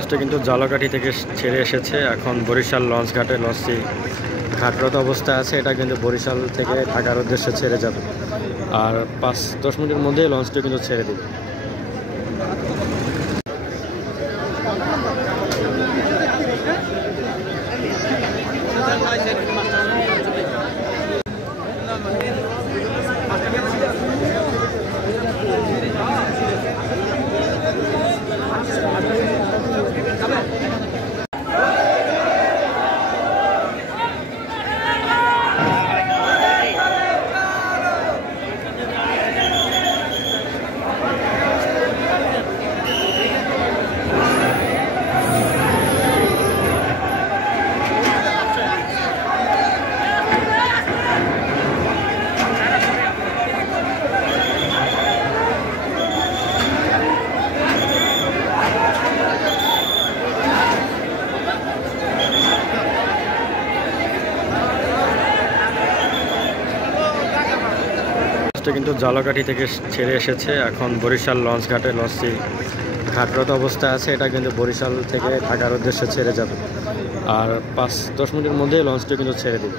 লঞ্চটা কিন্তু ঝালকাঠি থেকে ছেড়ে এসেছে, এখন বরিশাল লঞ্চ ঘাটে লঞ্চটি ঘাটরত অবস্থায় আছে। এটা কিন্তু বরিশাল থেকে ঢাকার উদ্দেশ্যে ছেড়ে যাবে, আর 5-10 মিনিটের মধ্যে লঞ্চটি কিন্তু ছেড়ে দেবে। কিন্তু ঝালকাঠি থেকে ছেড়ে এসেছে, এখন বরিশাল লঞ্চ ঘাটে লঞ্চটি ঘাটরত অবস্থায় আছে। এটা কিন্তু বরিশাল থেকে ঢাকার উদ্দেশ্যে ছেড়ে যাবে, আর 5-10 মিনিটের মধ্যে লঞ্চটি কিন্তু ছেড়ে দেবে।